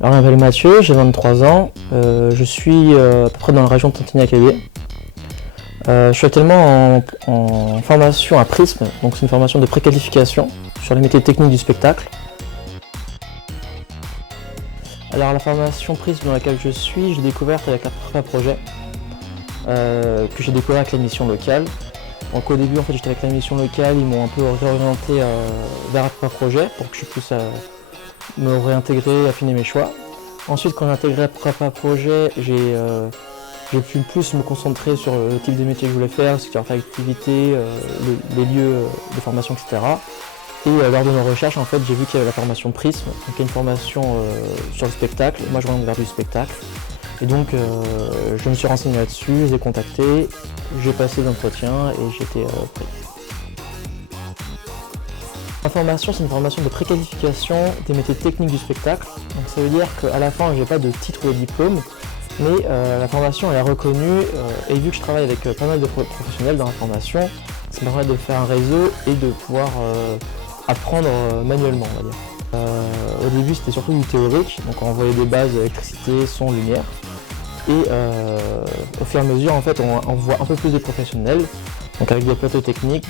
Alors, je m'appelle Mathieu, j'ai 23 ans, je suis à peu près dans la région de Tontignac-Évier. Je suis actuellement en formation à Prism, donc c'est une formation de préqualification sur les métiers techniques du spectacle. Alors la formation Prism dans laquelle je suis, j'ai découvert avec la prépa projet, que j'ai découvert avec la mission locale. Donc au début en fait j'étais avec la mission locale, ils m'ont un peu réorienté vers la prépa projet pour que je puisse me réintégrer, affiner mes choix. Ensuite quand j'ai intégré la prépa projet, j'ai pu plus me concentrer sur le type de métier que je voulais faire, sécurité activité, les lieux de formation, etc. Et lors de nos recherches, en fait, j'ai vu qu'il y avait la formation Prism, donc il y a une formation sur le spectacle. Moi, je m'oriente vers du spectacle. Et donc, je me suis renseigné là-dessus, je les ai contactés, j'ai passé l'entretien et j'étais pris. La formation, c'est une formation de préqualification des métiers techniques du spectacle. Donc, ça veut dire qu'à la fin, je n'ai pas de titre ou de diplôme, mais la formation elle est reconnue et vu que je travaille avec pas mal de professionnels dans la formation, ça me permet de faire un réseau et de pouvoir apprendre manuellement, on va dire. Au début c'était surtout du théorique, donc on voyait des bases électricité, son, lumière. Et au fur et à mesure en fait on voit un peu plus de professionnels, donc avec des plateaux techniques.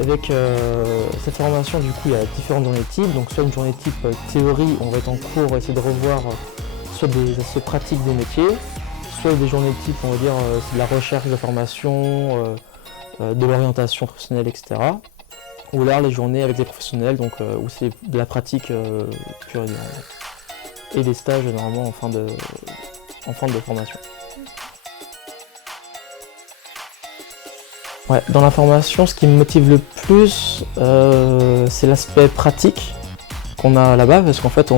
Avec cette formation du coup il y a différentes journées types, donc soit une journée type théorie, on va être en cours, on va essayer de revoir soit des aspects pratiques des métiers, soit des journées type, on va dire, c'est de la recherche de formation, de l'orientation professionnelle, etc. Ou là, les journées avec des professionnels, donc où c'est de la pratique pure et dure. Et des stages normalement en fin de formation. Ouais, dans la formation, ce qui me motive le plus, c'est l'aspect pratique qu'on a là-bas, parce qu'en fait,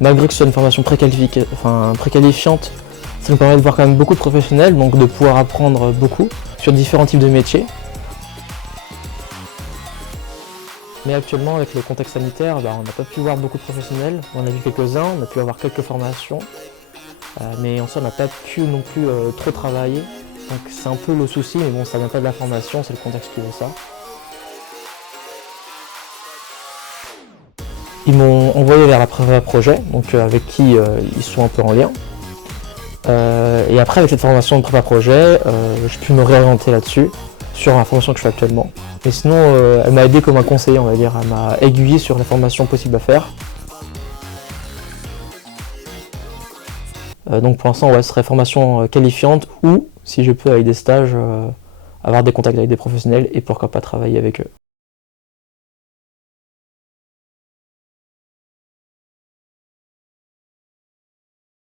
malgré que ce soit une formation préqualifiante, ça nous permet de voir quand même beaucoup de professionnels, donc de pouvoir apprendre beaucoup sur différents types de métiers. Mais actuellement, avec le contexte sanitaire, on n'a pas pu voir beaucoup de professionnels. On a vu quelques-uns, on a pu avoir quelques formations, mais en soi, on n'a pas pu non plus trop travailler. Donc c'est un peu le souci, mais bon, ça vient pas de la formation, c'est le contexte qui veut ça. Ils m'ont envoyé vers la prépa projet, donc avec qui ils sont un peu en lien. Et après, avec cette formation de prépa projet, j'ai pu me réorienter là-dessus, sur la formation que je fais actuellement. Mais sinon, elle m'a aidé comme un conseiller, on va dire. Elle m'a aiguillé sur les formations possibles à faire. Donc pour l'instant, ouais, ce serait formation qualifiante ou, si je peux, avec des stages, avoir des contacts avec des professionnels et pourquoi pas travailler avec eux.